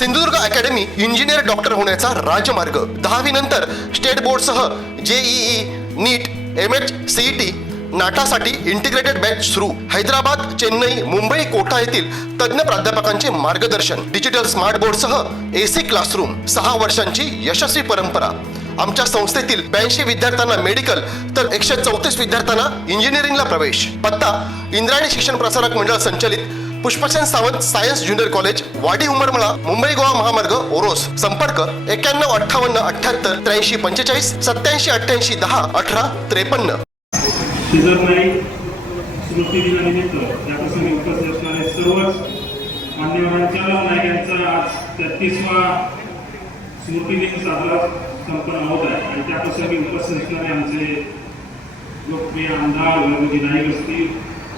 Sindhudurg academy engineer doctor होण्याचा राजमार्ग। 10वी नंतर स्टेट बोर्डसह जेईई, नीट, एमएच, सीईटी, नाटासाठी इंटिग्रेटेड बॅच सुरू। हैदराबाद, चेन्नई, मुंबई, कोटा येथील तज्ञ प्राध्यापकांचे मार्गदर्शन। डिजिटल स्मार्ट बोर्डसह एसी क्लासरूम। 6 वर्षांची यशस्वी परंपरा। आमच्या संस्थेतील 82 विद्यार्थ्यांना मेडिकल तर 134 विद्यार्थ्यांना इंजिनिअरिंगला प्रवेश। पत्ता इंद्रायणी शिक्षण प्रसारक मंडळ संचालित Pushpasen Sawant science junior college, वाडी उमरमळा, मुंबई गोवा महामार्ग, ओरोस। संपर्क 9158 78 83 45 87 88 10 18 53। श्रीधर नाईक स्मृती दिनानिमित्त या प्रसंगी उपस्थित असणारे सर्वच मान्यवरांच्या नायकांचा आज 33वा स्मृती दिन साजरा संपन्न होत आहे आणि त्या प्रसंगी उपस्थित असणारे आमचे लोकप्रिय आमदार वैभवजी नाईक असतील,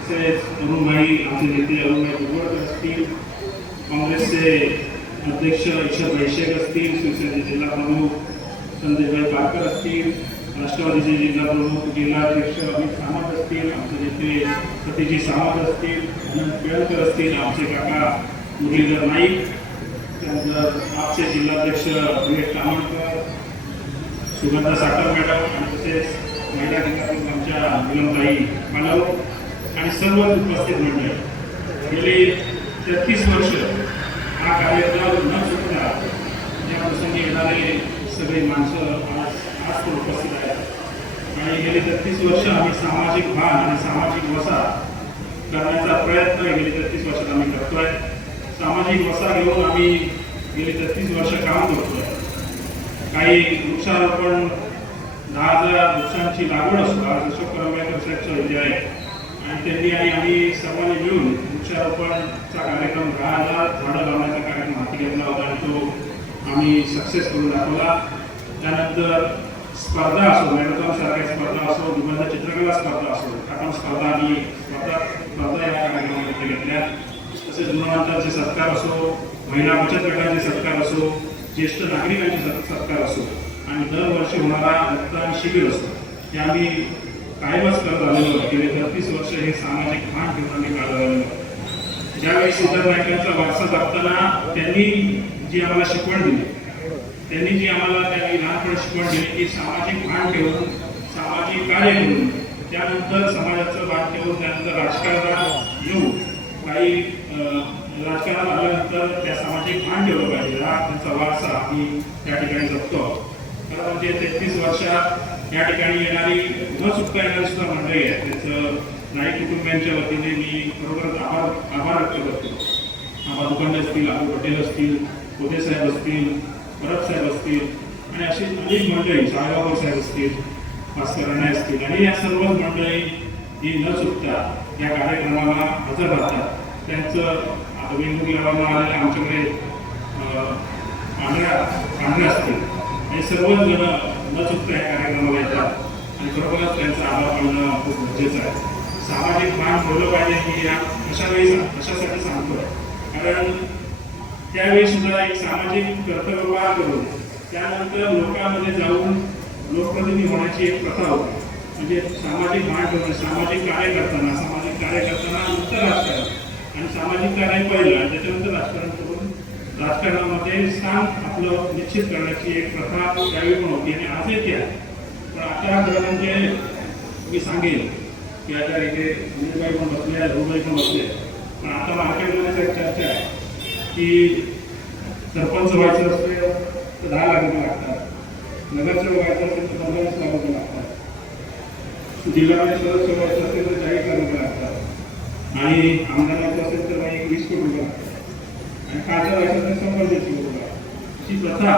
तसेच अरुणभाई, आमचे नेते अरुणभाई भुजबळ असतील, काँग्रेसचे अध्यक्ष ईश्वरभाई शेख असतील, शिवसेनेचे जिल्हा प्रमुख संदेशभाई पारकर असतील, राष्ट्रवादीचे जिल्हा प्रमुख जिल्हाध्यक्ष अमित सावंत असतील, आमचे नेते सतीजी सावंत असतील, अनंत केळकर असतील, आमचे काका मुरलीधर नाईक, त्यानंतर आपचे जिल्हाध्यक्ष विवेक तामणकर, सुगंधा साखर मॅडम आणि तसेच महिला दिनाप्रमुख आमच्या निलमताई मालव आणि सर्व उपस्थित मंडळी। गेली 33 वर्ष हा कार्यक्रम न चुकता या प्रसंगी येणारे सगळे माणसं आज उपस्थित आहेत आणि गेली 33 वर्ष आम्ही सामाजिक भान आणि सामाजिक वसा करण्याचा प्रयत्न गेली 33 वर्षात आम्ही करतोय। सामाजिक वसा घेऊन आम्ही गेली 33 वर्ष काम करतोय। काही वृक्षारोपण 10,000 वृक्षांची लागवड असतो, आज अशोक आंबेडकर साहेबचा विजय आहे आणि त्यांनी आणि आम्ही सर्वांनी मिळून वृक्षारोपणचा कार्यक्रम 10,000 झाडं लावण्याचा कार्यक्रम हाती घेतला होता आणि तो आम्ही सक्सेस करून दाखवला। त्यानंतर स्पर्धा असो, मॅरेथॉन सारख्या स्पर्धा असो, निबंध चित्रकला स्पर्धा असो, काटम स्पर्धा आणि स्पर्धा या कार्यक्रमामध्ये घेतल्या। तसेच गुणवंतांचे सत्कार असो, महिला बचत गटांचे सत्कार असो, ज्येष्ठ नागरिकांचे सत्कार असो आणि दरवर्षी होणारा रक्तदान शिबिर असो, हे आम्ही कायमच करत आलेलो आहे। गेले 33 वर्ष हे सामाजिक भान घेऊन आम्ही काढत आलेलो आहे। ज्यावेळी सिद्धार्थ नाईकांचा वारसा जपताना त्यांनी जी आम्हाला शिकवण दिली, त्यांनी लहानपणी शिकवण दिली की सामाजिक भान ठेवून सामाजिक कार्य करून त्यानंतर समाजाचं भान ठेवून त्यानंतर राजकारणात येऊन काही राजकारणात आल्यानंतर त्या सामाजिक भान ठेवलं पाहिजे। हा त्यांचा वारसा आम्ही त्या ठिकाणी जपतो। खरं म्हणजे 33 वर्षात या ठिकाणी येणारी न चुकता येणारी सुद्धा मंडळी आहे, त्याचं नाईक कुटुंबियांच्या वतीने मी खरोखरच आभार व्यक्त करतो। आबा दुकांडे असतील, अबू पटेल असतील, कोदे साहेब असतील, परब साहेब असतील आणि अशी अनेक मंडळी, साहेबाबा साहेब असतील, भास्कर राणे असतील आणि या सर्व मंडळी ही न चुकता या कार्यक्रमाला हजर राहतात। त्यांचं आता वेगवेगळ्या आलेल्या आमच्याकडे पांढऱ्या असतील आणि सर्वच जण न चुकता या कार्यक्रमाला येतात आणि खरोखरच त्यांचा आभार मानणं खूप गरजेचं आहे। सामाजिक भान ठेवलं पाहिजे की या कशासाठी सांगतोय, कारण त्यावेळी सुद्धा एक सामाजिक कर्तव्य पार करून त्यानंतर लोकांमध्ये जाऊन लोकप्रतिनिधी होण्याची एक प्रथा होती। म्हणजे सामाजिक भान ठेवणं, सामाजिक कार्य करताना नंतर राजकारण आणि सामाजिक कार्य पहिलं आणि त्याच्यानंतर राजकारण करून राजकारणामध्ये स्थान आपलं निश्चित करण्याची एक प्रथा त्यावेळी पण होती आणि आजही ती आहे। पण आता खरं म्हणजे मी सांगेन की आता इथे अनिलबाई पण बसले, रुबाई पण बसले, पण आता मार्केटमध्ये एक चर्चा आहे की सरपंच व्हायचं असते तर 10 लाख रुपये लागतात, नगरसेवक व्हायचं असेल तर 15 लाख रुपये लागतात, जिल्ह्यामध्ये सदस्य व्हायचं असेल तर 40 लाख रुपये लागतात आणि आमदार व्हायचं असेल तर 20 कोटी रुपये लागतात आणि खासदार व्हायचं असेल तर 100 कोटी रुपये। अशी प्रथा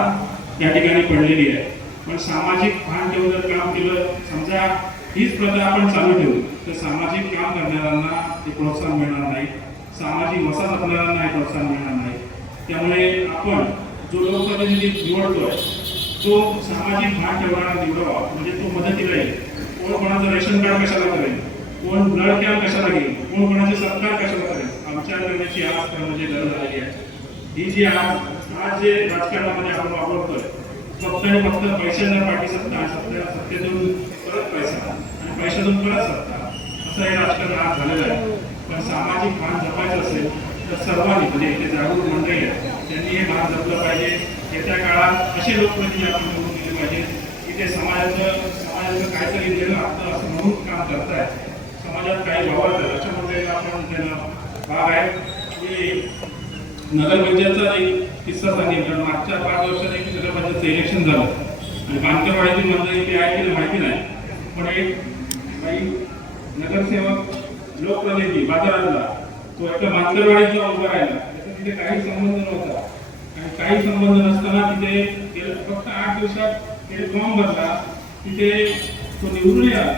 या ठिकाणी पडलेली आहे। पण सामाजिक भान ठेवून जर काम केलं, समजा हीच प्रथा आपण चालू ठेवू तर सामाजिक काम करणाऱ्यांना ते प्रोत्साहन मिळणार नाही, सामाजिक वसा जपणाऱ्यांना हे प्रोत्साहन मिळणार नाही। त्यामुळे आपण जो लोकप्रतिनिधी निवडतोय तो सामाजिक भान ठेवणारा निवडावा, म्हणजे तो मदतीला येईल। कोण कोणाचं रेशन कार्ड कशाला करेल, कोण ब्लड कॅम्प कशाला घेईल, कोण कोणाचे सत्कार कशाला करेल, आमच्या करण्याची आज म्हणजे गरज आलेली आहे। ही जी आज जे राजकारणामध्ये आपण वापरतोय फक्त आणि फक्त पैशाच्या पाठी सत्ता, सत्तेतून परत पैसा आणि पैशातून परत सत्ता, असं हे राजकारण आज झालेलं आहे। पण सामाजिक भान जपायचं असेल तर सर्वांनी म्हणजे इथे जागरूक मंडळी आहे त्यांनी हे भान जपलं पाहिजे. येत्या काळात असे लोकप्रतिनिधी आपण निवडून दिले पाहिजे की ते समाजाचं काहीतरी वेगळं आपलं असं म्हणून काम करताय, समाजात काही वावरतात अशा प्रकारे आपण त्यांना भाग आहे की नगरपंचायतचा एक किस्सा सांगेल. कारण मागच्या 5 वर्षात एक नगरपंचायतचं इलेक्शन झालं आणि बांधकरवाडीची मंडळी ती आहे की माहिती नाही, पण एक काही नगरसेवक लोकप्रतिनिधी बाजारातला तो एका बांधकरवाडीचा उभा राहिला. त्याचा तिथे काही संबंध नव्हता आणि काही संबंध नसताना तिथे फक्त 8 दिवसात फॉर्म भरला, तिथे तो निवडून आला.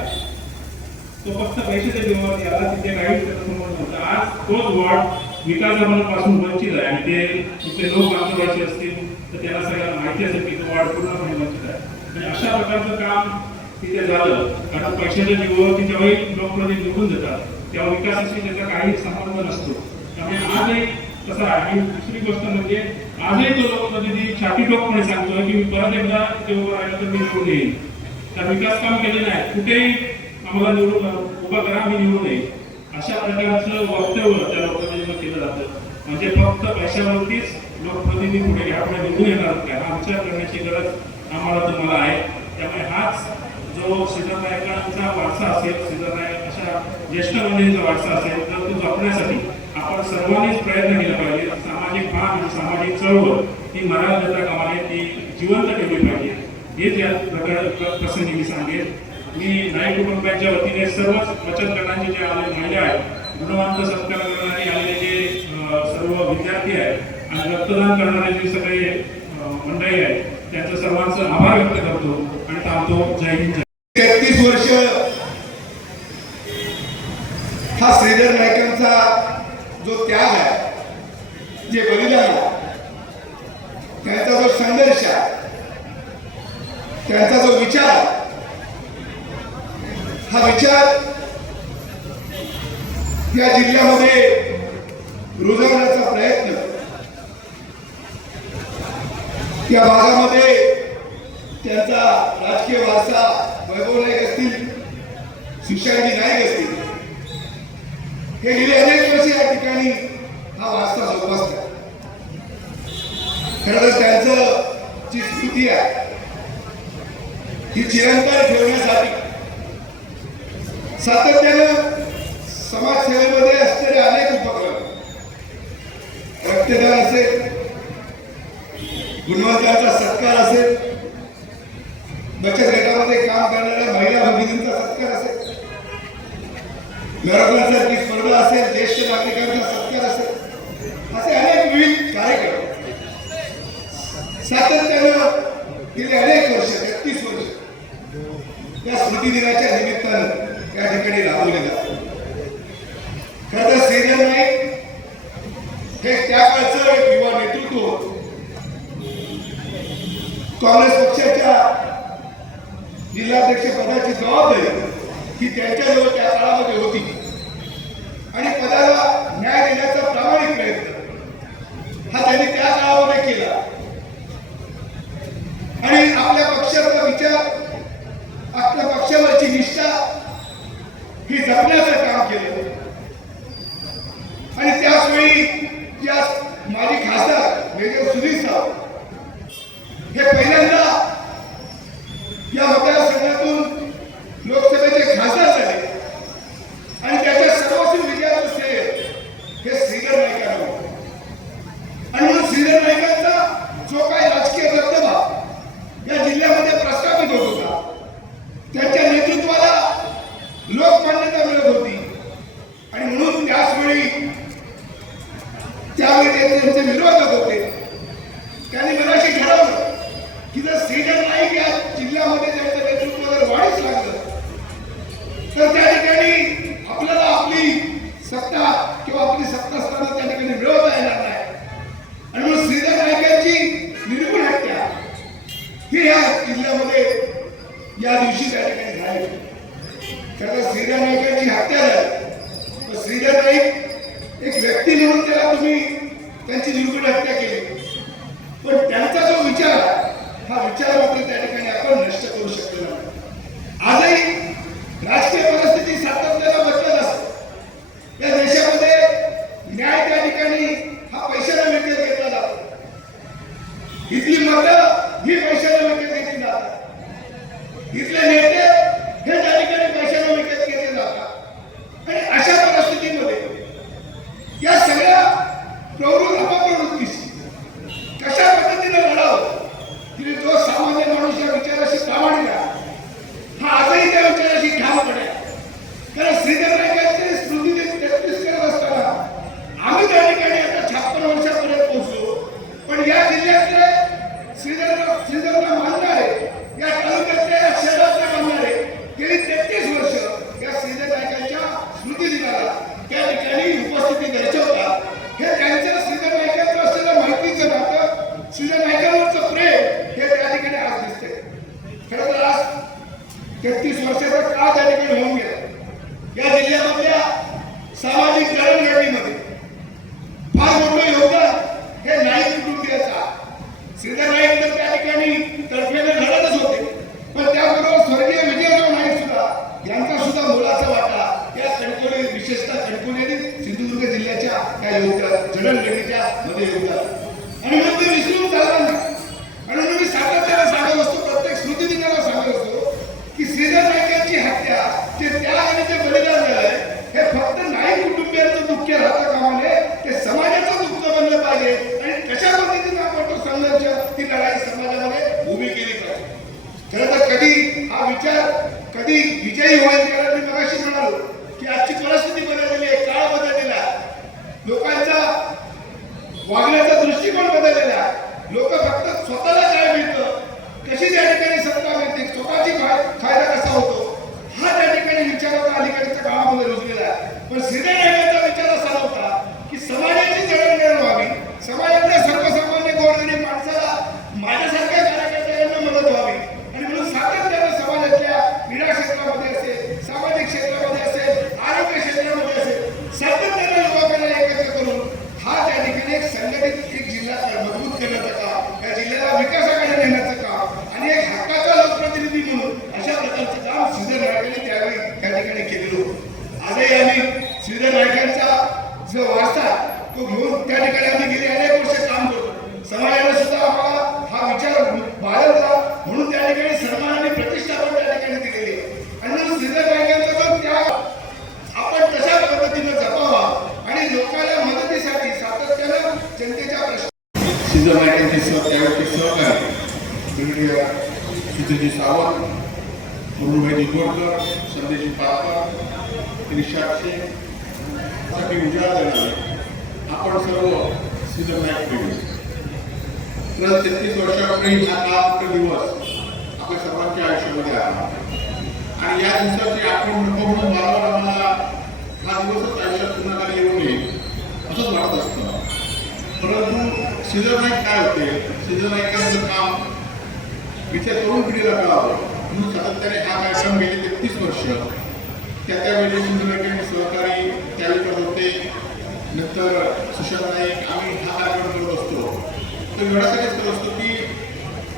तो फक्त पैशाच्या जीवावरती आला, तिथे काहीच त्याचा संबंध नव्हता. आज तोच वॉर्ड विकासापासून वंचित आहे आणि ते तिथे लोक बांधकरवाडीचे असतील तर त्याला सगळ्यांना माहिती असेल की तो वॉर्ड पूर्णपणे वंचित आहे. आणि अशा प्रकारचं काम तिथे झालं कारण पैशाच्या जीवावरती जेव्हाही लोकप्रतिनिधी निवडून देतात तेव्हा विकासाशी त्याचा काही संबंध नसतो. त्यामुळे आजही तसं आहे. आणि दुसरी गोष्ट म्हणजे आजही तो लोकप्रतिनिधी छातीटोकपणे सांगतोय की मी परत एकदा ते उभं राहिलं तर मी निवडून येईल. तर विकास काम केले नाही, कुठेही आम्हाला निवडून उभा करा, मी निवडून येईल अशा प्रकारचं वक्तव्य त्या लोकप्रतिनिधींना केलं जातं. म्हणजे फक्त पैशावरतीच लोकप्रतिनिधी पुढे आपण निवडून येणार काय हा विचार करण्याची गरज आम्हाला तुम्हाला आहे. त्यामुळे हाच जो सिद्धनायकांचा वारसा असेल, सिद्धनायक अशा ज्येष्ठ मंडळींचा वारसा असेल तर तो जपण्यासाठी आपण सर्वांनीच प्रयत्न केला पाहिजे. सामाजिक भान आणि सामाजिक चळवळ ही मराठा जत्रा कामाने ती जिवंत ठेवली पाहिजे हेच या प्रसंगी मी सांगेन. मी नाईक कुटुंबाच्या वतीने सर्वच बचत गटांचे जे आलेले महिला आहेत, गुणवंत सत्कार करणारे आलेले जे सर्व विद्यार्थी आहेत आणि रक्तदान करणारे जे सगळे मंडळी आहेत त्यांचं सर्वांचं आभार व्यक्त करतो आणि थांबतो. जय हिंद. 33 वर्ष हा श्रीधर नाईकांचा जो त्याग आहे, जे बलिदान आहे, त्यांचा जो संघर्ष आहे, त्यांचा जो विचार आहे, हा विचार या जिल्ह्यामध्ये रुजवण्याचा प्रयत्न, या भागामध्ये त्यांचा राजकीय वारसा वैभव नाईक असतील, शिक्षाजी नाईक असतील, हे गेले अनेक वर्ष या ठिकाणी हा वारसा जोपासतात. खरं तर त्यांचं जी स्मृती आहे ही चिरंतन ठेवण्यासाठी सातत्यानं समाजसेवेमध्ये असलेले अनेक उपक्रम, रक्तदान असेल, गुणवंतांचा सत्कार असेल, बचत गटामध्ये काम करणाऱ्या महिला भगिनींचा सत्कार असेल, मॅरेथॉनसारखी स्पर्धा असेल, ज्येष्ठ नागरिकांचा सत्कार असेल, असे अनेक विविध कार्यक्रम सातत्यानं गेले अनेक वर्ष, 33 वर्ष या स्मृती दिनाच्या निमित्तानं या ठिकाणी राबवले जातात. खरं तर श्रीधर नाईक हे त्या काळचं एक युवा नेतृत्व होतं. काँग्रेस पक्षाच्या जिल्हाध्यक्ष पदाची जबाबदारी ही त्यांच्याजवळ त्या काळामध्ये होती आणि पदाला न्याय देण्याचा प्रामाणिक प्रयत्न हा त्यांनी त्या काळामध्ये केला आणि आपल्या पक्षाचा विचार, आपल्या पक्षावरची निष्ठा ही जपण्याचं काम केलं. आणि त्याच वेळी ज्या माजी खासदार मेजर सुनील सावंत हे पहिल्यांदा या मतदारसंघातून लोकसभेचे खासदार झाले आणि त्याच्या सर्वस्वी विजयाचं श्रेय हे श्रीधर नाईकांना होतं. आणि म्हणून श्रीधर नाईकांचा जो काही राजकीय दबदबा या जिल्ह्यामध्ये प्रस्थापित होत होता, त्यांच्या नेतृत्वाला लोकमान्यता मिळत होती आणि म्हणून त्यावेळी ते त्यांचे विरोधक होते. त्यांनी मनाशी ठरवलं की जर श्रीधर नाईक या जिल्ह्यामध्ये त्यांचं नेतृत्व जर वाढीस लागलं तर त्या ठिकाणी आपल्याला आपली सत्ता किंवा आपली सत्तास्थानं त्या ठिकाणी मिळवता येणार नाही. आणि म्हणून श्रीधर नाईकांची निर्गुण हत्या ही या जिल्ह्यामध्ये या दिवशी त्या ठिकाणी झाली. खरं श्रीधर नाईकांची हत्या झाली. श्रीधर नाईक एक व्यक्ती म्हणून त्याला तुम्ही त्यांची निर्गुण हत्या केली, पण त्यांचा जो विचार हा विचार मात्र त्या ठिकाणी आपण नष्ट करू शकतो नाही. आजही राजकीय परिस्थिती सातत्यानं बदलत असते. या देशामध्ये न्याय त्या ठिकाणी हा पैशाने विकत घेतला जातो. इथली मतं ही पैशाने विकत घेतली जातात, इथले नेते हे त्या ठिकाणी पैशाने विकत घेतले जातात. आणि अशा परिस्थितीमध्ये या सगळ्या अपप्रवृत्तीशी कशा पद्धतीने लढावं, की जो सामान्य माणूस या विचाराशी प्रामाणिक आहे हा आजही त्या विचाराशी ठाम पडेल. कारण श्रीधर नाईकांची स्मृती 33 करत असताना आम्ही त्या ठिकाणी आता 56 वर्षापर्यंत पोहोचलो. पण या जिल्ह्यातले श्रीधरला मानणारे, या तालुक्यातल्या या शहरातले मानणारे गेली 33 वर्ष या श्रीधर नाईकांच्या स्मृती दिनाला त्या ठिकाणी उपस्थिती दर्शवतात. हे त्यांच्या श्रीधर नाईकांचं असलेलं माहितीचं नातं, श्रीधर नाईकांवरचं प्रेम हे त्या ठिकाणी आज दिसते. खरं तर आज 33 वर्षाचा काळ त्या ठिकाणी होऊन गेला. या जिल्ह्यामधल्या सामाजिक जडणघडणीमध्ये फार मोठं योगदान हे नाईक कुटुंबियाचा. श्रीधर नाईक तर त्या ठिकाणी तडफेने लढतच होते, पण त्याबरोबर स्वर्गीय विजयराव नाईक सुद्धा यांचा सुद्धा मोलाचा वाटा या कणकवली, विशेषतः कणकवली आणि सिंधुदुर्ग जिल्ह्याच्या या जडणघडणीच्या मध्ये योगदान. आणि मग ते विसरून चालणार नाही. आणि मी सातत्याने सांगत असतो, प्रत्येक स्मृती दिनाला सांगत असतो की श्रीधर नाईकांची हत्या, ते त्याग आणि ते बलिदान झालंय, हे फक्त नाईक कुटुंबियांचं दुःख राहता कामा नये, ते समाजाचं दुःख बनलं पाहिजे. आणि कशा पद्धतीने आपण तो संघर्ष, ती लढाई समाजामध्ये उभी केली पाहिजे. खरं तर कधी हा विचार कधी विजयी होईल, कारण मी मगाशी म्हणालो की आजची परिस्थिती बदललेली आहे, काळ बदललेला आहे, लोकांचा वागण्याचा दृष्टिकोन बदललेला आहे. लोक फक्त स्वतःला काय मिळतं, कशी त्या ठिकाणी सत्ता मिळते, स्वतःची फायदा कसा होतो, हा त्या ठिकाणी विचाराचा अलीकडच्या काळामध्ये रुजलेला आहे. पण श्रीधर नाईकांचा विचार असा होता की समाजाची जडणघडण व्हावी, समाजातल्या सर्वसामान्य गोरगरीब माणसाला माझ्यासारख्या कार्यकर्त्यांना मदत व्हावी. आणि म्हणून सातत्याने समाजातल्या क्रीडा क्षेत्रामध्ये असेल, सामाजिक क्षेत्रामध्ये असेल, आरोग्य क्षेत्रामध्ये असेल, सातत्याने लोकांना एकत्र करून हा त्या ठिकाणी एक संघटित एक जिल्हा मजबूत करण्याचं काम, या जिल्ह्याला विकासाकडे नेण्याचं काम आणि एक हक्काचा लोकप्रतिनिधी म्हणून अशा प्रकारचं काम श्रीधर नाईकांनी त्यावेळी त्या ठिकाणी केलेलं होतं. आजही आम्ही श्रीधर नाईकांचा जो वारसा तो घेऊन त्या ठिकाणी आम्ही गेली अनेक वर्ष काम करतो. समाजाने सुद्धा आम्हाला हा विचार बाळगला, म्हणून त्या ठिकाणी सन्मान आणि प्रतिष्ठा पण त्या ठिकाणी दिलेली आहे. आणि म्हणून श्रीधर नाईकांचा जो त्याग आपण तशा पद्धतीने जपावा आणि लोकांना मदतीसाठी सातत्यानं जनतेच्या प्रश्न श्रीधर नाईकांचे त्यावेळेचे सहकारी सुधीरजी सावंत, मुरुभाई निगोडकर, संदेशजी पारकर, इर्शाद शेख साठी उजाळा देणारे आपण सर्व श्रीधर नाईक भेटू. 33 वर्षापूर्वी हा काळ दिवस आपल्या सर्वांच्या आयुष्यामध्ये आला आणि या दिवसाची आठवण नको म्हणून वारंवार आम्हाला हा दिवसच आयुष्यात पुन्हा कधी येऊ नये असंच वाटत असतं. परंतु श्रीधर नाईक काय होते, श्रीधर नाईकांचं काम इथे तरुण पिढीला कळावं म्हणून सातत्याने हा कार्यक्रम गेले 33 वर्ष त्यावेळी श्रीधर नाईकांचे सहकारी त्यावेळी करत होते. नंतर सुशांत नाईक, आम्ही हा कार्यक्रम करत असतो. तर एवढ्यासाठीच करत असतो की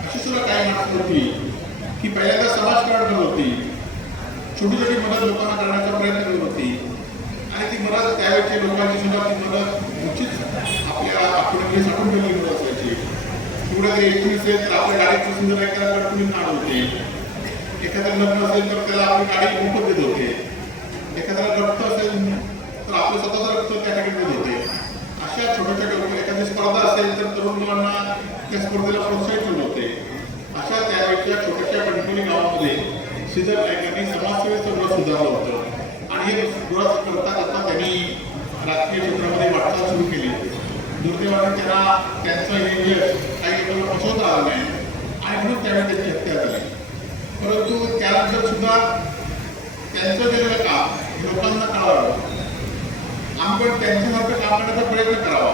अशी सुद्धा काही माणसं होती की पहिल्यांदा समाजकारण करत होती, छोटी छोटी मदत लोकांना करण्याचा प्रयत्न करत होती आणि ती मदत त्यावेळेच्या लोकांची सुद्धा ती मदत निश्चित आपल्या आपल्याकडे साठवून ठेवलेली मदत असायची. कुठं जरी एकूण असेल तर आपल्या गाडीचं सुंदर ऐकायला तुम्ही नाड होते, एखादं लग्न असेल तर त्याला आपली गाडी मोफत देत होते, एखाद्याला रक्त असेल तर आपलं स्वतःचं रक्त त्या ठिकाणी देत होते. अशा छोट्या छोट्या एखादी स्पर्धा असेल तर तरुण मुलांना त्या स्पर्धेला प्रोत्साहित करत होते. अशा त्यावेळेच्या छोट्याशा कणकवली गावामध्ये श्रीधर नाईकांनी समाजसेवेचं व्रत सुधारलं होतं आणि हे व्रत करता करता त्यांनी राजकीय क्षेत्रामध्ये वाटचाल सुरू केली. दुर्दैवाने त्यांना त्यांचं हे यश काही लोकांना पचवता आलं नाही आणि म्हणून त्यावेळी त्यांची हत्या झाली. परंतु त्यानंतर सुद्धा त्यांचं केलेलं काम लोकांना कळावं, आम्ही पण त्यांच्यासारखं काम करण्याचा प्रयत्न करावा.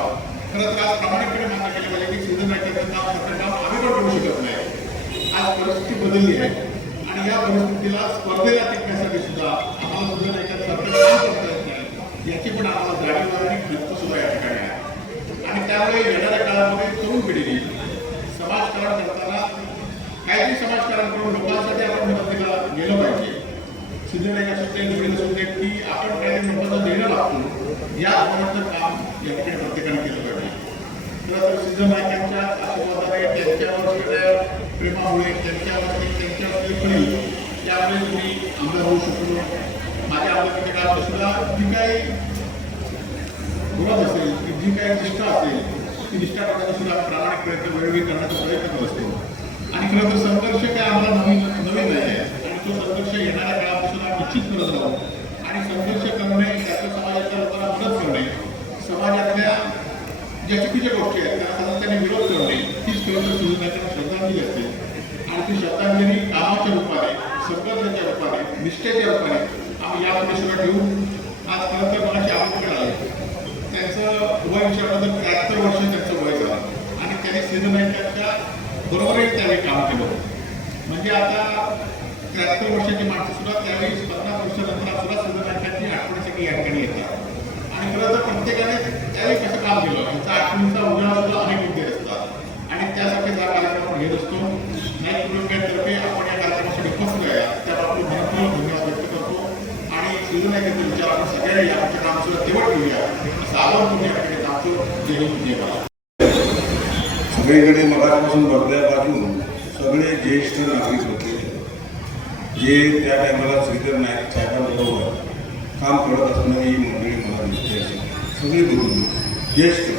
खरं तर आज प्रामाणिकपणे मान्य केलं पाहिजे की श्रीधर नाईकांचं काम सारखं काम आम्ही पण करू शकत नाही. आज परिस्थिती बदलली आहे आणि या परिस्थितीला स्पर्धेला टिकण्यासाठी सुद्धा आम्हाला श्रीधर नाईकांसारखं काम करता येत नाही याची पण आम्हाला जाणीव आणि खर्च सुद्धा या ठिकाणी आहे. आणि त्यामुळे येणाऱ्या काळामध्ये तरुण पिढीने समाजकारण करताना काहीतरी समाजकारण करून लोकांसाठी आपण मदतीला गेलं पाहिजे. श्रीधर नाईकांचे निवेदन असू दे की आपण काहीतरी लोकांना देणं लागतो, या धोरणाचं काम या ठिकाणी प्रत्येकाने केलं पाहिजे. तर श्रीधर नाईकांच्या आशीर्वादाने प्रेमामुळे त्यांच्यावरती त्यांच्यावरती पडली त्यामुळे तुम्ही आमदार होऊ शकलो. माझ्या आमदारकीच्या काळात सुद्धा जी काही गुणात असेल की जी काही निष्ठा असेल ती निष्ठा करण्याचा सुद्धा प्रामाणिक प्रयत्न वेळोवेळी करण्याचा प्रयत्न करत असतो. आणि खरं तर संघर्ष काय आम्हाला नवीन नाही आहे आणि तो संघर्ष येणाऱ्या काळात सुद्धा निश्चित करत राहू. आणि संघर्ष करणे त्याच्या समाजाच्या लोकांना मदत करणे, समाजातल्या ज्या चुकीच्या गोष्टी आहेत त्यांना सातत्याने विरोध करणे हीच खरं तर सुधारण्याची श्रद्धांजली असते. आणि ती श्रद्धांजली कामाच्या रूपाने, संघर्षाच्या रूपाने, निष्ठेच्या रूपाने आम्ही यापुढे सुद्धा ठेवू. आज खरं तर मला आमंत्रण आले. त्यांचं वय विचारलं तर 73 वर्ष त्यांचं वय झालं आणि त्यांनी सिद्धनायकांच्या बरोबरही त्यावेळी काम केलं. म्हणजे आता 73 वर्षाची माणसं सुद्धा त्यावेळी 50 वर्षानंतर सुद्धा सिद्धनायकांची आठवणीसाठी या ठिकाणी येतात. आणि खरं तर प्रत्येकाने त्यावेळी कसं काम केलं याचा आठवणीचा उजाळा सुद्धा अनेक मुद्दे असतात आणि त्यासाठी हा कार्यक्रम आपण घेत असतो. नाईक कुटुंबियांतर्फे आपण या कार्यक्रमासाठी उपस्थित आहे त्याबाबतीत मनपूर्वक धन्यवाद व्यक्त करतो. आणि सिद्धनायकांचे विचार आपण सगळ्यांनी आमच्या काम सुद्धा तेवढ ठेवूया असं आवाहन तुम्ही आपल्याकडे टाकतो. जय हिंद जय महाराष्ट्र. सगळीकडे मगापासून बदल्या बाजून सगळे ज्येष्ठ नागरिक होते जे त्या टायमाला श्रीधर नाईक साहेबांबरोबर काम करत असणारी ही मंडळी मला दिसते असेल. सगळे बघून ज्येष्ठ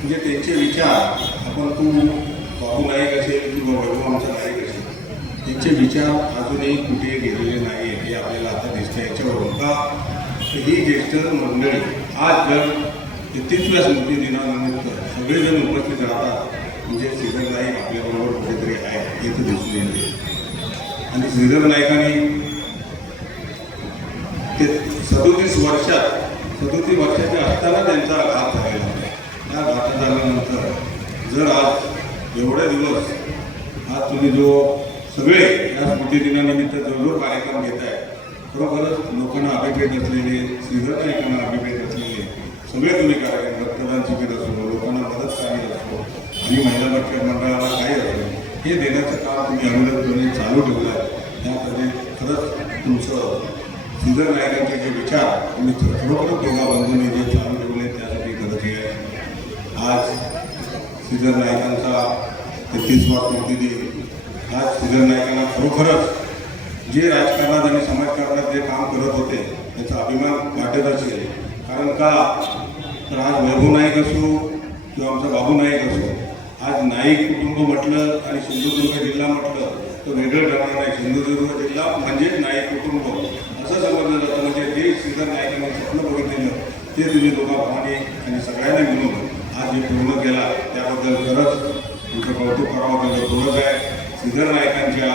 म्हणजे त्यांचे विचार आपण तू बाबू नाईक असेल किंवा वैभव आमचा नाईक असेल त्यांचे विचार अजूनही कुठे गेलेले नाही हे आपल्याला आता दिसतं. याच्यावरून का ही ज्येष्ठ मंडळी आज जर 33व्या स्मृती दिनानिमित्त सगळेजण उपस्थित राहतात म्हणजे श्रीधर नाईक आपल्याबरोबर कुठेतरी आहे हे तर दिसून येते. आणि श्रीधर नाईकांनी ते 37 वर्षाच्या असताना त्यांचा घात झालेला होता. त्या घात झाल्यानंतर जर आज एवढे दिवस आज तुम्ही जो सगळे या स्मृती दिनानिमित्त जो कार्यक्रम घेत आहे खरोखरच लोकांना अभिप्रेत असलेले श्रीधर नाईकांना अभिप्रेत असलेले सगळे तुम्ही कार्यक्रम रक्तदान शिबिर असो लोकांना मदत करणे असो आणि महिला बचत मंडळाला काही असो हे देण्याचं काम तुम्ही अविरतपणे चालू ठेवलं आहे. त्यामध्ये खरंच तुमचं श्रीधर नाईकांचे जे विचार तुम्ही खरोखरच दोघा बंधूंनी जे चालू ठेवले त्यासाठी खरंच हे आहे. आज श्रीधर नाईकांचा 33वा स्मृती दिन. आज श्रीधर नाईकांना खरोखरच जे राजकारणात आणि समाजकारणात जे काम करत होते त्याचा अभिमान वाटत असेल. कारण का तर आज वैभव नाईक असो किंवा आमचा बाबू नाईक असो आज नाईक कुटुंब म्हटलं आणि सिंधुदुर्ग जिल्हा म्हटलं तर वेगळं ठरणार नाही. सिंधुदुर्ग जिल्हा म्हणजेच नाईक कुटुंब असं समजलं जातं. म्हणजे जे श्रीधर नाईकांनी स्वप्न बघितलेलं ते तुम्ही दोघांप्रमाणे आणि सगळ्यांना मिळून आज जे पूर्ण केला त्याबद्दल खरंच तुमचं कौतुक करावं त्याचं गौरव आहे. श्रीधर नाईकांच्या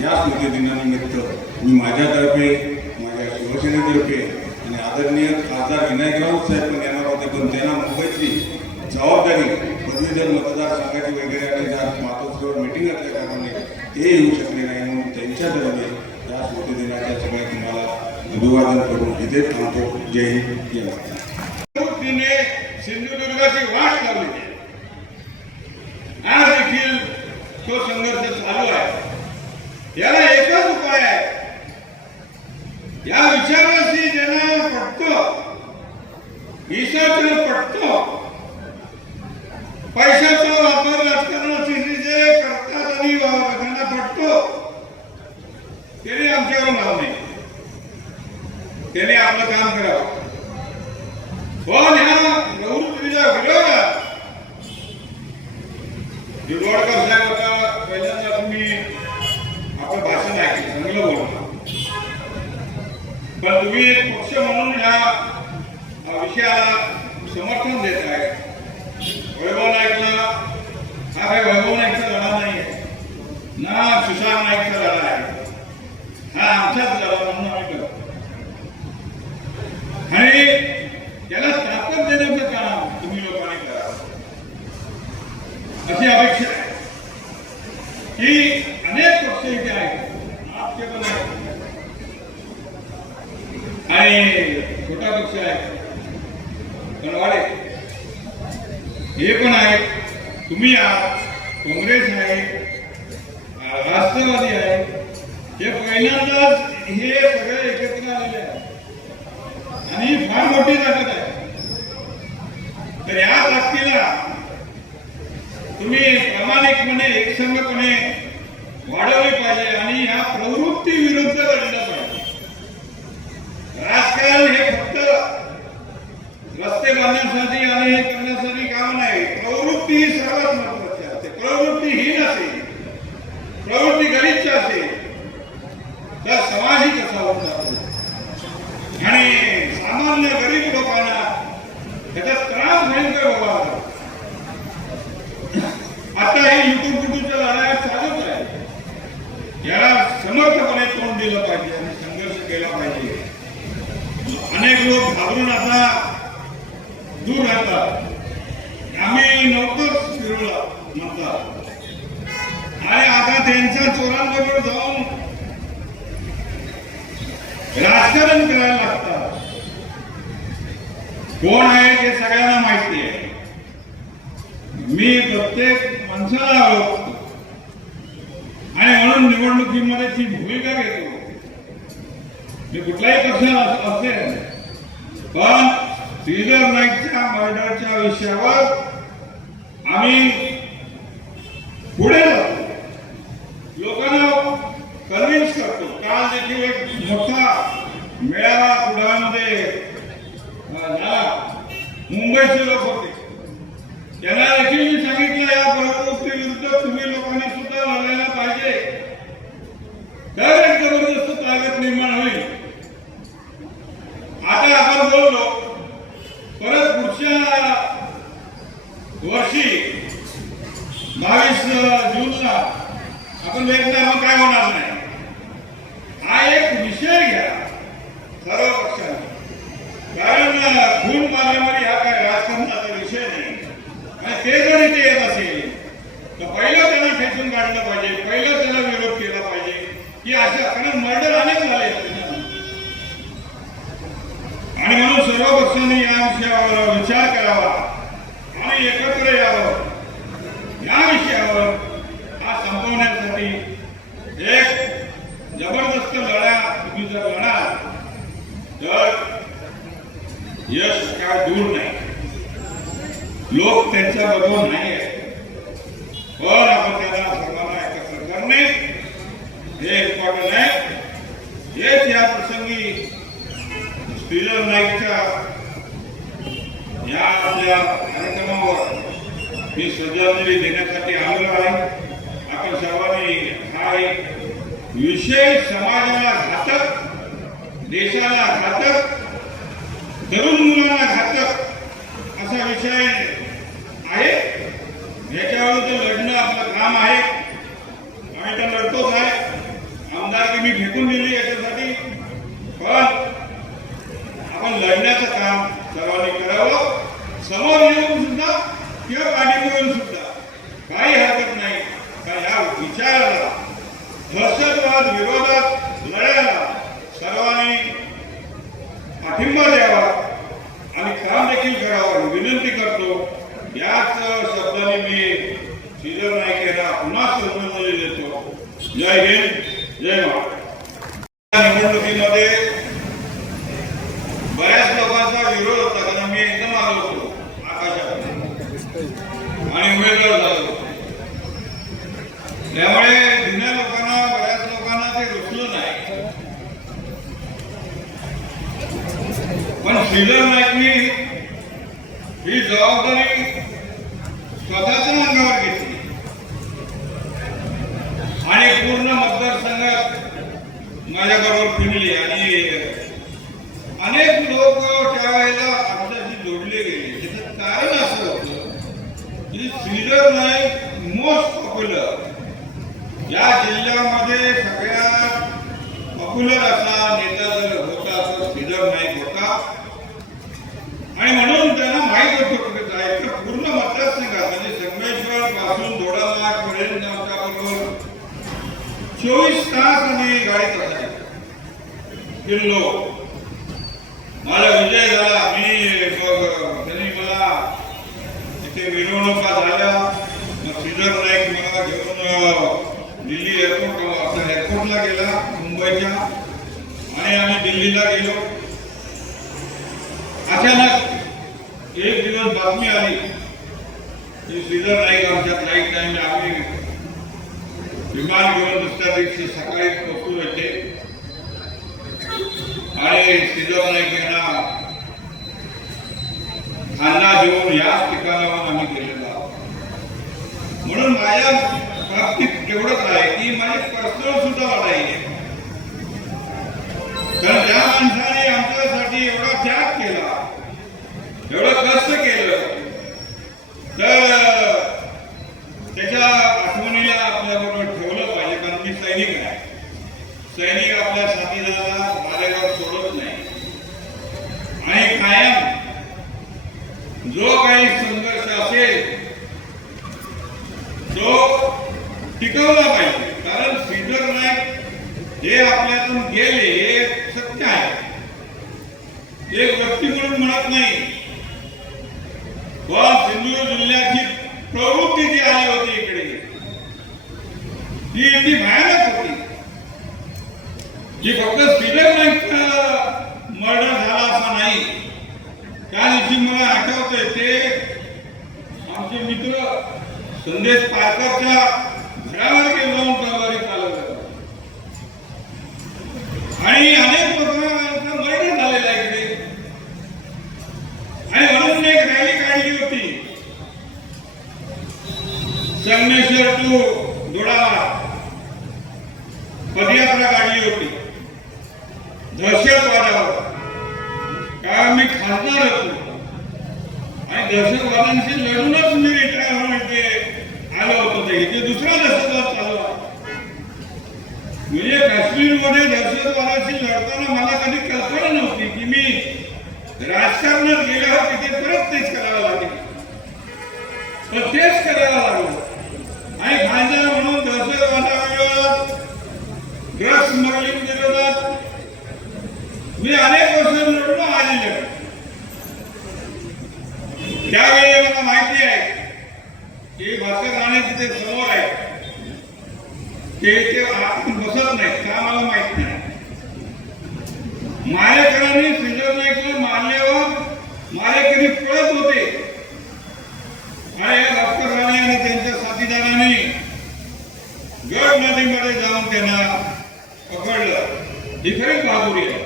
या स्मृती दिनानिमित्त मी माझ्यातर्फे माझ्या शिवसेनेतर्फे आणि आदरणीय खासदार विनायक राऊत साहेब पण येणार होते पण त्यांना मुंबईतली जबाबदारी पदवीधर मतदारसंघाची वगैरे आणि ज्या मातोश्रीवर मिटिंग असल्या कारणाने ते येऊ शकले नाही म्हणून त्यांच्यातर्फे या स्मृती दिनाच्या सगळ्या तुम्हाला अभिवादन करून इथेच थांबतो. जय हिंद जय महाराष्ट्र. सिंधुदुर्गाची वाट लावली आज देखील तो संघर्ष चालू आहे. याला एकच उपाय आहे. या विचाराशी ज्यांना पटतो विषयाला पटतो पैशाचा वापर राजकारणासाठी जे करतात आणि त्यांना पटतो त्याने आमच्यावर नाव नाही. त्याने आपलं काम करावं. पण ह्या प्रवृत्तीच्या विरोधात दिगोडकर साहेब होता पहिल्यांदा तुम्ही आपलं भाषण ऐकलं चांगलं बोलता पण तुम्ही एक पक्ष म्हणून ह्या विषयाला समर्थन देत आहे. वैभव नाईकला हा काही वैभव नाईकचा लढा नाही आहे ना सुशांत नाईकचा लढा आहे. हा आमचाच लढा म्हणून आम्ही करतो आणि त्याला ताकद देण्याचं काम तुम्ही लोकांनी करा अशी अपेक्षा आहे. की अनेक पक्ष इथे आहेत आपचे पण आहेत आणि छोटा पक्ष आहे कणवाडे हे पण आहेत. तुम्ही आहात काँग्रेस आहे राष्ट्रवादी आहे. हे पहिल्यांदाच हे सगळे एकत्र आलेले आहेत आणि फार मोठी ताकद आहे. तर या ताकदीला तुम्ही प्रामाणिकपणे एकसंघपणे वाढवली पाहिजे आणि ह्या प्रवृत्ती विरुद्ध लढलं पाहिजे. राजकारण हे फक्त रस्ते बांधण्यासाठी आणि हे करण्यासाठी काम नाही. प्रवृत्ती ही सर्वात महत्वाची असते. प्रवृत्ती ही नसेल, प्रवृत्ती गलिच्छ असेल तर समाजही कसा होत जातो आणि सामान्य गरीब लोकांना त्याचा त्रास भयंकर व्हावा लागतो. आता हे युटूबच्या लढाया चालूच आहे. याला समर्थपणे तोंड दिलं पाहिजे आणि संघर्ष केला पाहिजे. अनेक लोक घाबरून आता दूर राहतात. आम्ही नव्हतंच फिरवलं म्हणतात आणि आता त्यांच्या चोरांबरोबर जाऊन राजकारण करायला लागतात. कोण आहे ते सगळ्यांना माहिती आहे. मी प्रत्येक माणसाला ओळखतो आणि म्हणून निवडणुकीमध्ये ती भूमिका घेतो. मी कुठल्याही पक्षाला असेल पण श्रीधर नाईकच्या मर्डरच्या विषयावर आम्ही पुढे जातो, लोकांना कन्व्हिन्स करतो. काल देखील एक मोठा मेळावा कुडाळमध्ये झाला. मुंबईचे लोक होते. त्यांना देखील मी सांगितलं या प्रवृत्ती विरुद्ध तुम्ही लोकांनी सुद्धा लढायला पाहिजे. तर एक जबरदस्त ताकद निर्माण होईल. आता आपण बोललो परत पुढच्या वर्षी 22 जूनला आपण वेगळा काय होणार नाही. हा एक विषय घ्या सर्व पक्षांनी, कारण खून मारामारी हा काय राजकारणाचा विषय नाही. आणि ते जर इथे येत असेल तर पहिलं त्यांना खेचून काढलं पाहिजे, पहिलं त्याला विरोध केला पाहिजे की असं, कारण मर्डर अनेक झाले आणि म्हणून सर्व पक्षांनी या विषयावर विचार करावा आणि एकत्र यावं. या विषयावर हा संपवण्यासाठी एक जबरदस्त लढा तुम्ही जर लढाल तर यश काय दूर नाही. लोक त्यांच्या बरोबर नाही आहेत, पण आपण त्यांना सर्वांना एकत्र करणे हे इम्पॉर्टंट आहे. हेच या प्रसंगी श्रीधर नाईकच्या या आपल्या कार्यक्रमावर मी श्रद्धांजली देण्यासाठी आलेलो आहे. आपण सर्वांनी हा एक विषय समाजाला घातक, देशाला घातक, तरुण मुलांना घातक असा विषय आहे. याच्याविरुद्ध लढणं आपलं काम आहे. आम्ही तर लढतोच आहे. आमदारकी मी फेकून दिली याच्यासाठी, पण आपण लढण्याचं काम सर्वांनी करावं. समोर येऊन सुद्धा किंवा पाठीमागून सुद्धा काही हरकत नाही. कारण या विचाराला, दहशतवाद विरोधात लढायला सर्वांनी पाठिंबा द्यावा आणि काम देखील करावं विनंती करतो. याच शब्दाने मी श्रीधर नाईक यांना पुन्हा श्रद्धांजली देतो. जय हिंद, जय महाराष्ट्र. निवडणुकीमध्ये बऱ्याच लोकांचा विरोध होता, कारण मी एकदम आलो होतो आकाशात आणि उमेदवार झालो. त्यामुळे जुन्या लोकांना, बऱ्याच लोकांना ते रुचलं नाही. पण श्रीधर नाईकनी ही जबाबदारी स्वतःच्या अंगावर घेतली आणि पूर्ण मतदारसंघात माझ्याबरोबर फिरली आणि अनेक लोक त्यावेळेला आमच्याशी जोडले गेले. त्याचं कारण असं होतं की श्रीधर नाईक मोस्ट पॉप्युलर, या जिल्ह्यामध्ये सगळ्यात पॉप्युलर असा नेता जर होता तर श्रीधर नाईक होता. आणि म्हणून त्यांना माहीत होतं कुठे जायचं. पूर्ण मतदारसंघात म्हणजे संगमेश्वर पासून दोडामार्ग पर्यंत आमच्याबरोबर 24 तास आम्ही गाडीत असायचो, फिरलो. माझा विजय झाला. त्यांनी मला इथे मिरवणुका झाल्या. मग श्रीधर नाईक मला घेऊन दिल्ली एअरपोर्टला गेला मुंबईच्या, आणि आम्ही दिल्लीला गेलो. अचानक एक दिवस बातमी आली की श्रीधर नाईक आमच्या फ्लाईट टाइम आम्ही विमान घेऊन दुसऱ्या दिवशी सकाळी पोहोचून येते आणि श्रीधर नाईक यांना खांदा देऊन याच ठिकाणावर आम्ही गेलेलो आहोत. म्हणून माझ्या बाबतीत एवढंच आहे की माझी पर्सनल सुद्धा लढाई आहे. कारण ज्या माणसाने आमच्यासाठी एवढा त्याग केला, एवढं कष्ट केलं, तर त्याच्या आठवणीला आपल्याबरोबर ठेवलं पाहिजे. कारण मी सैनिक आहे. सैनिक आपल्या साथीदाराला मारेवर सोडत नाही आणि कायम जो काही संघर्ष असेल तो टिकवला पाहिजे. कारण श्रीधर नाईक हे आपल्यातून गेले हे सत्य आहे. एक व्यक्ती म्हणून म्हणत नाही, पण सिंधुदुर्ग जिल्ह्याची प्रवृत्ती जी आली होती इकडे ती इतकी भयानक होती की फक्त श्रीधर नाईकचा मर्डर झाला असा नाही. त्या दिवशी मला आठवतंय ते आमचे मित्र संदेश पारकरच्या घरावर जाऊन तलवारी चालवलं आणि अनेक लोकांचा मर्डर झालेला आहे इकडे. आणि म्हणून एक रॅली काढली होती संगमेश्वर टू दोडामार्ग पदयात्रा काढली होती दहशतवादावर. कारण मी खासदार होतो आणि दहशतवाद्यांशी लढूनच मी रिटायर होऊन इथे आलो होतो. इथे दुसरा दहशतवाद चालू आहे. म्हणजे काश्मीरमध्ये दहशतवादाशी लढताना मला कधी कल्पना नव्हती की मी राजकारणात गेल्यावर तिथे परत तेच करावं लागेल. तर तेच करायला लागलं आणि खासदार म्हणून दहशतवादाविरोधात, ड्रग्स स्मगलिंग विरोधात मी अनेक वर्ष लढून आलेले. त्यावेळी मला माहिती आहे की भास्कर राणे तिथे समोर आहे, ते इथे आपण बसत नाही का मला माहित नाही. मारेकरांनी श्रीधर नाईकला मारल्यावर मारेकरी पळत होते आणि या भास्कर राणे आणि त्यांच्या साथीदारांनी गड नदीमध्ये जाऊन त्यांना पकडलं. ही खरीच बहादुरी आहे.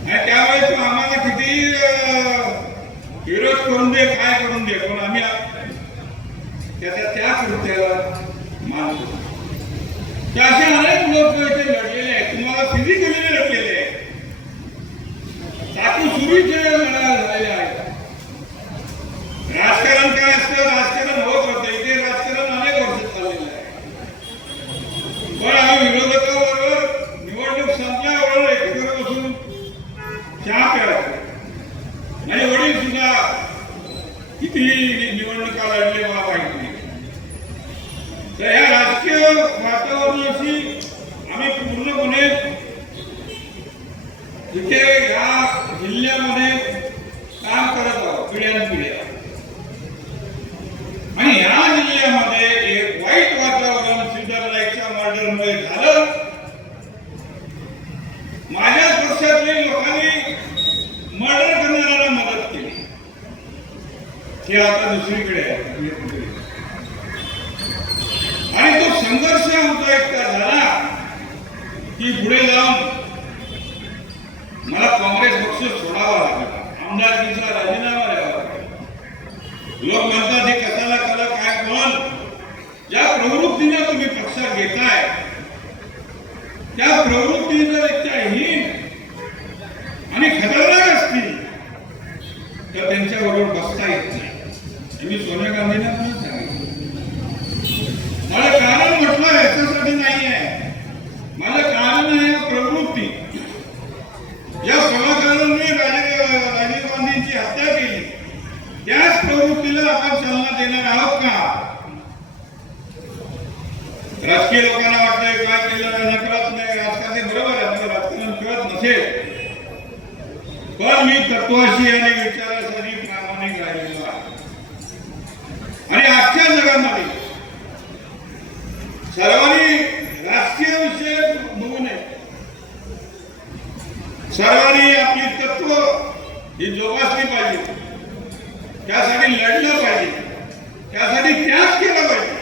आणि त्यावेळेस तो आम्हाला किती विरोध करून दे, काय करून दे, पण आम्ही त्याच्या त्या कृत्याला मानतो. त्या असे अनेक लोक इथे लढलेले आहेत. तुम्हाला फिजिकली लढलेले आहेत. चाकू सुरीचे लढाई झालेले आहेत. राजकारण काय असतं, राजकारण होत होतं. इथे राजकारण अनेक वर्ष चाललेलं आहे. पण आम्ही विरोधकाबरोबर निवडणूक संपल्याबरोबर एकत्र बसून चहा प्यायचो. आणि वडील सुद्धा किती निवडणुका लढले मला माहित नाही. तर या राजकीय वातावरणाशी आम्ही पूर्णपणे इथे या जिल्ह्यामध्ये काम करत आहोत पिढ्यानपिढ्या. आणि या जिल्ह्यामध्ये एक वाईट वातावरण श्रीधर नाईकच्या मर्डरमुळे झालं. माझ्या पक्षातल्या लोकांनी मर्डर करणाऱ्यांना मदत केली. हे आता दुसरीकडे आहे. आणि तो संघर्ष आमचा इतका झाला की पुढे जाऊन मला काँग्रेस पक्ष सोडावा लागला. आमदारकीचा राजीनामा द्यावा लागला. लोक म्हणतात हे कशाला कला काय, पण ज्या प्रवृत्तीने तुम्ही पक्षात घेताय त्या प्रवृत्ती जर इतक्याहीन आणि खतरनाक असतील तर त्यांच्याबरोबर बसता येत नाही. मी सोनिया गांधींना पण सांगितलं. मला कारण म्हटलं याच्यासाठी नाही आहे. माझं कारण आहे प्रवृत्ती. ज्या कलाकारांनी राजीव गांधींची हत्या केली त्याच प्रवृत्तीला आपण चालना देणार आहोत का? राजकीय लोकांना वाटतंय काय केलं नकळत नाही. राजकारणी बरोबर आहे, आपलं राजकारण कळत नसेल, पण मी तत्वाशी आणि विचारासाठी प्रामाणिक राहिलेलो आहे. आणि आजच्या जगामध्ये सर्वांनी राजकीय विषय बघू नये. सर्वांनी आपली तत्व ही जोपासली पाहिजे. त्यासाठी लढलं पाहिजे. त्यासाठी त्याग केला पाहिजे.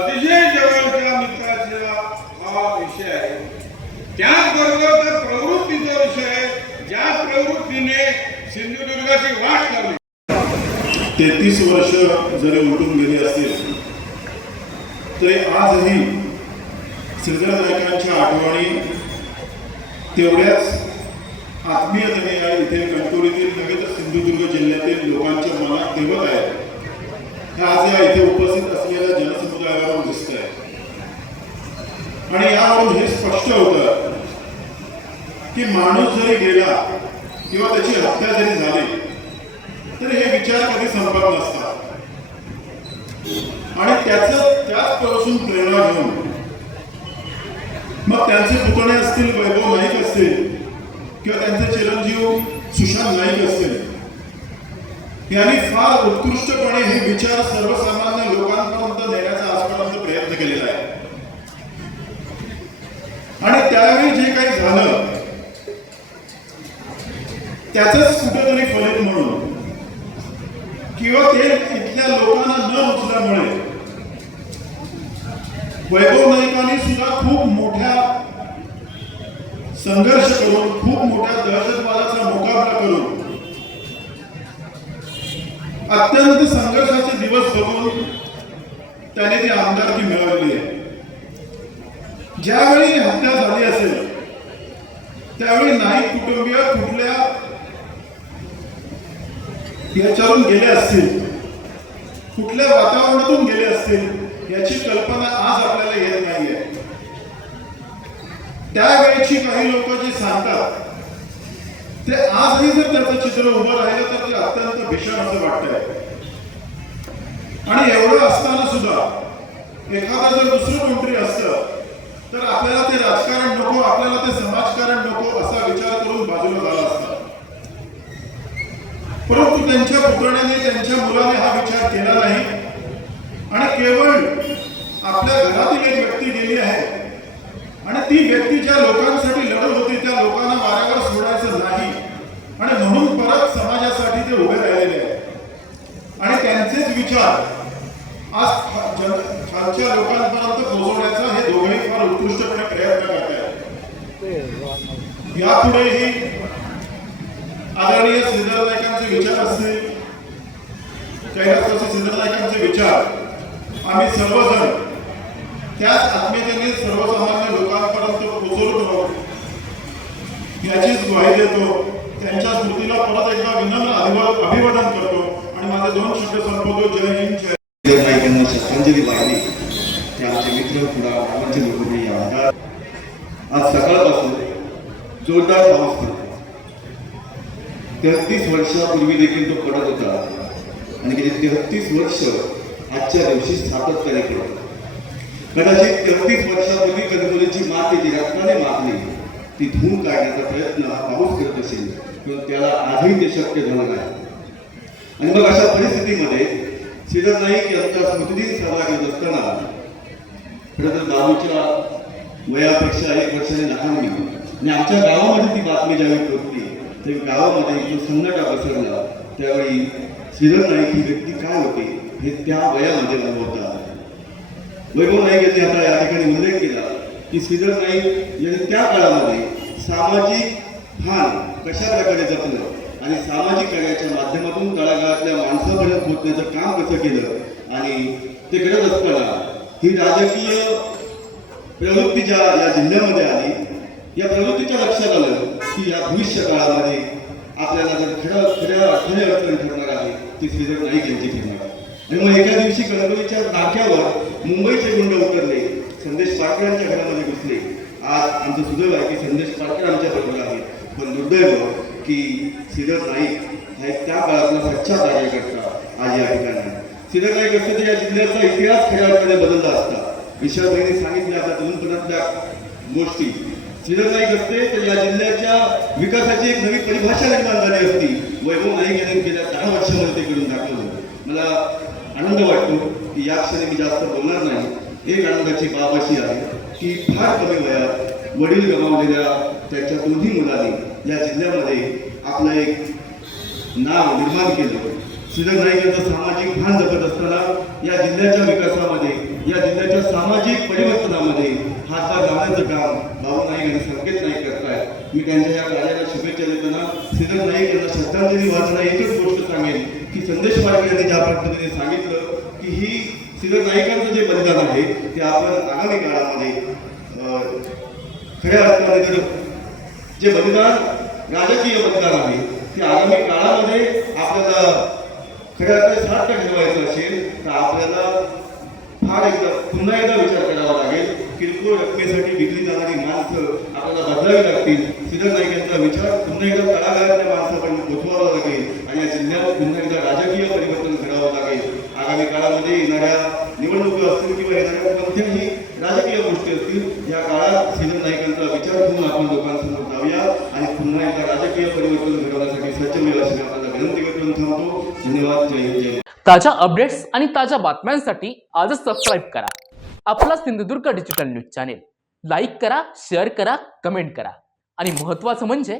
अतिशय जवळच्या मित्राचा हा विषय आहे. त्याचबरोबर त्या प्रवृत्तीचा विषय, ज्या प्रवृत्तीने सिंधुदुर्गाची वाट लावली. 33 वर्ष जरी उलटून गेली असतील तरी आजही श्रीधर नाईकांच्या आठवणी तेवढ्याच आत्मीयतेने इथे कणकवलीतील नव्हे तर सिंधुदुर्ग जिल्ह्यातील लोकांच्या मनात ठेवत आहेत. हे आज या इथे उपस्थित असलेल्या जनसमुदायावरून दिसत आहे. आणि यावरून हे स्पष्ट होतं की माणूस जरी गेला किंवा त्याची हत्या जरी झाली तर हे विचार कधी संपत नसतात. आणि त्याचपासून प्रेरणा घेऊन मग त्यांचे पुतणे असतील, वैभव नाईक असतील किंवा त्यांचे चिरंजीव सुशांत नाईक असतील, यांनी फार उत्कृष्टपणे हे विचार सर्वसामान्य लोकांपर्यंत नेण्याचा आजपर्यंत प्रयत्न केलेला आहे. आणि त्यावेळी जे काही झालं त्याचंच कुठेतरी फलित म्हणून किंवा ते इथल्या लोकांना न उचल्यामुळे वैभव नाईकांनी सुद्धा खूप मोठ्या संघर्ष करून, खूप मोठ्या दहशतवादाचा मुकाबला करून, अत्यंत संघर्षाचे दिवस बघून त्याने ती आमदारकी मिळवली आहे. ज्यावेळी हत्या झाली असेल त्यावेळी नाईक कुटुंबीय कुठल्या याच्यावरून गेले असतील, कुठल्या वातावरणातून गेले असतील याची कल्पना आज आपल्याला येत नाहीये. त्यावेळेची काही लोक जे सांगतात ते आजही जर त्याचं चित्र उभं राहिलं तर ते अत्यंत भीषण असं वाटतंय. आणि एवढं असताना सुद्धा एखादं जर दुसरं कोणतरी असतं तर आपल्याला ते राजकारण नको, आपल्याला ते समाजकारण नको असा विचार करून बाजूला झाला असता. परंतु त्यांच्या पुतण्याने, त्यांच्या मुलाने हा विचार केला नाही आणि केवळ आपल्या घरातील एक व्यक्ती गेली आहे आणि ती व्यक्ती ज्या लोकांसाठी लढत होती त्या लोकांना वाऱ्यावर सोडायचं नाही आणि म्हणून परत समाजासाठी ते उभे राहिलेले आहेत. आणि त्यांचेच विचार आज खालच्या लोकांपर्यंत पोहोचवण्याचा हे दोघेही फार उत्कृष्टपणे प्रयत्न करत आहेत. यापुढेही आदरणीय श्रीधर नाईकांचे विचार असतील, कैलासवासी श्रीधर नाईकांचे विचार आम्ही सर्वजण त्याच आत्मीयतेने सर्वसामान्य लोकांपर्यंत पोहोचवतो याचीच ग्वाही देतो. त्यांच्या स्मृतीला परत एकदा विनम्र अभिवादन करतो आणि माझे 2 शब्द संपवतो. जय हिंद, जय. श्रीधर नाईकांना श्रद्धांजली वाहिली ते आमचे मित्र पुढा गावांचे लोक नाही आमदार. आज सकाळपासून जोरदार पाऊस पडतो. 33 वर्षापूर्वी देखील तो पडत होता आणि गेली 33 वर्ष आजच्या दिवशी सातत्याने पडत. कदाचित 33 वर्षापूर्वी कणकवलीची माती जी रक्ताने मारली ती धुवून काढण्याचा प्रयत्न हा पाऊस करत असेल किंवा त्याला आजही ते शक्य झालं नाही. आणि मग अशा परिस्थितीमध्ये श्रीधर नाईक यांचा स्मृतिदिन साजरा करत असताना खरं तर बाबूच्या वयापेक्षा 1 वर्षाने लहान मी आणि आमच्या गावामध्ये ती बातमी ज्यावेळी पोहोचली तरी गावामध्ये जो सन्नाटा पसरला. त्यावेळी श्रीधर नाईक ही व्यक्ती काय होती हे त्या वयामध्ये अनुभवता. वैभव नाईक यांनी आता या ठिकाणी उल्लेख केला की श्रीधर नाईक यांनी त्या काळामध्ये सामाजिक भान कशा प्रकारे जपलं आणि सामाजिक कार्याच्या माध्यमातून तळागाळातल्या माणसापर्यंत पोहोचण्याचं काम कसं केलं आणि ते करत असताना ही राजकीय प्रवृत्ती ज्या या जिल्ह्यामध्ये आली, या प्रवृत्तीच्या लक्षात आलं की या भविष्य काळामध्ये आपल्याला जर खऱ्या अडचणी ठरणार आहे ती श्रीधर नाईक यांची ठरणार. आणि मग एका दिवशी कणकवलीच्या नाक्यावर मुंबईचे गुंड उतरले, संदेश पाटकरांच्या घरामध्ये घुसले. आज आमचं सुदैव आहे की संदेश पाटकर आमच्या बरोबर आहे, पण दुर्दैव की श्रीधर नाईक हा एक त्या काळातला सच्चा कार्यकर्ता आज या ठिकाणी. श्रीधर नाईक असते तर या जिल्ह्याचा इतिहास खऱ्या अर्थाने बदलला असता. विशालभाईने सांगितल्या आता तरुणपणातल्या गोष्टी. श्रीधर नाईक असते तर या जिल्ह्याच्या विकासाची एक नवी परिभाषा निर्माण झाली असती. वैभव नाईक यांनी गेल्या 10 वर्षामध्ये ते करून दाखवलं. मला आनंद वाटतो की या क्षणी मी जास्त बोलणार नाही. एक आनंदाची बाब अशी आहे की फार कमी वयात वडील गमावलेल्या त्याच्या दोन्ही मुलांनी या जिल्ह्यामध्ये आपलं एक नाव निर्माण केलं. श्रीधर नाईक यांचं सामाजिक भान जपत असताना या जिल्ह्याच्या विकासामध्ये, या जिल्ह्याच्या या सामाजिक परिवर्तनामध्ये हातभार लावण्याचं काम बाबू नाईक आणि संकेत नाईक करताय. मी त्यांच्या या कार्याला शुभेच्छा देताना श्रीधर नाईक यांना श्रद्धांजली वाहताना एकच गोष्ट सांगेन की संदेश पारकर यांनी ज्या पद्धतीने सांगितलं की ही श्रीधर नाईकांचं जे बलिदान आहे ते आपण आगामी काळामध्ये खऱ्या अर्थाने जर जे बलिदान राजकीय बलिदान आहे ते आगामी काळामध्ये आपल्याला खऱ्या अर्थाने सार्थ ठरवायचं असेल तर आपल्याला पुन्हा एकदा विचार करावा लागेल. किरकोळ रकमेसाठी विकली जाणारी माणसं आपल्याला बदलावी लागतील. श्रीधर नाईक यांचा विचार पुन्हा एकदा तळागाळातल्या माणसापर्यंत पोचवावा लागेल आणि या जिल्ह्यात पुन्हा एकदा राजकीय परिवर्तन करावं लागेल. आगामी काळामध्ये येणाऱ्या निवडणुका असतील किंवा येणाऱ्या कोणत्याही राजकीय गोष्टी असतील या काळात श्रीधर नाईकांचा विचार करून आपण लोकांसमोर जाऊया आणि पुन्हा एकदा राजकीय परिवर्तन घडवण्यासाठी सज्ज होईल अशी आपल्याला विनंती करून थांबतो. धन्यवाद. जय हिंद. जय. ताज्या अपडेट्स आणि ताज्या बातम्यांसाठी आजच सबस्क्राईब करा आपला Sindhudurg digital news channel. Like करा, शेअर करा, कमेंट करा आणि महत्त्वाचं म्हणजे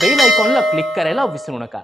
बेल आयकॉनला क्लिक करायला विसरू नका.